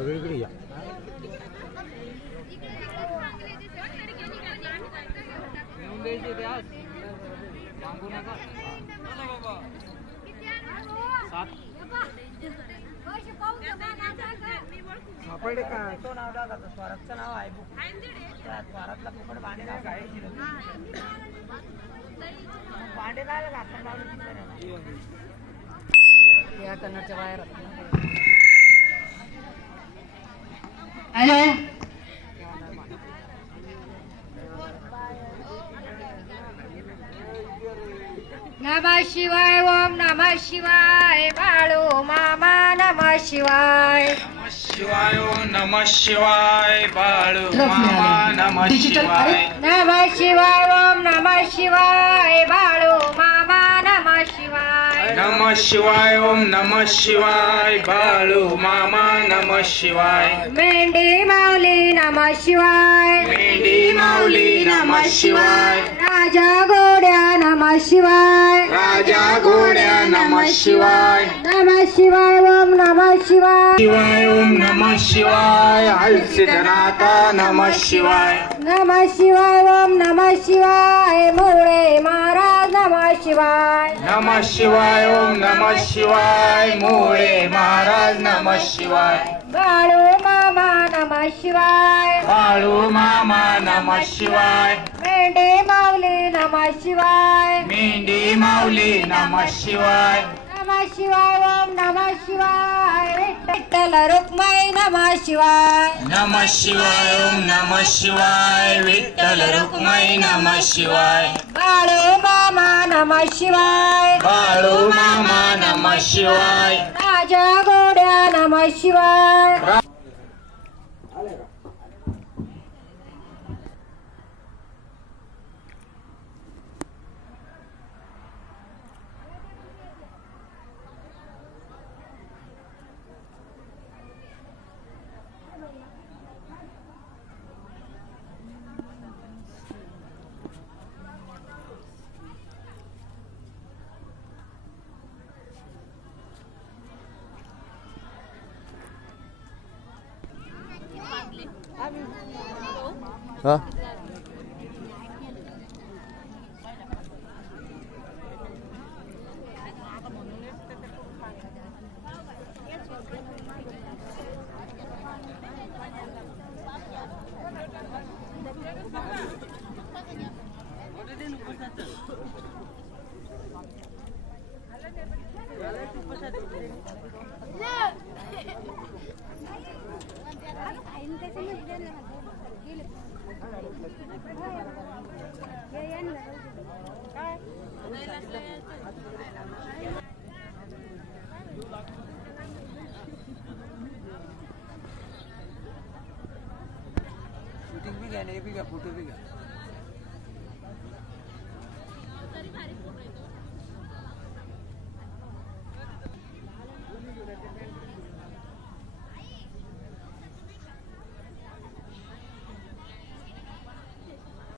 सगळीकडे या. सापडले का तो नाव टाका स्वराजचं नाव आहे त्या स्वराजला फुकट भांडे नाव काय भांडे काय घातलं लावलं या कन्नडच्या बाहेर. हॅलो नमः शिवाय. ओम नमः शिवाय. बाळू मामा नमः शिवाय. नमः शिवाय. ओम नमः शिवाय. बाळू मामा नमः शिवाय. नमः शिवाय. ओम नमः शिवाय. बाळू मामा नमः शिवाय. नमः शिवाय. ओम नमः शिवाय. बाळू मामा नमः शिवाय. मेंढी माऊली नमः शिवाय. मेंढी माऊली नमः शिवाय. राजा घोड्या नमः शिवाय. राजा घोड्या नमः शिवाय. नमः शिवाय. ओम नमः शिवाय. शिवाय. ओम नमः शिवाय. हलसिद्धनाथा नमः शिवाय. नमः शिवाय. ओम नमः शिवाय. मोरे महाराज नमः शिवाय. नमः शिवाय. ओम नमः शिवाय. मोळे महाराज नमः शिवाय. बाळू मामा नमः शिवाय. बाळू मामा नमः शिवाय. मेंढी माऊली नमः शिवाय. मेंढी माऊली नमः शिवाय. नमः शिवाय. ओम नमः शिवाय. विठ्ठल रुक्माई नमः शिवाय. नमः शिवाय. ओम नमः शिवाय. विठ्ठल रुक्माई नमः शिवाय. बाळू मामा नमः शिवाय. बाळू मामा नमः शिवाय. राजा घोड्या नमः शिवाय. हा शूटिंग भी घ्या फोटो भी घ्या.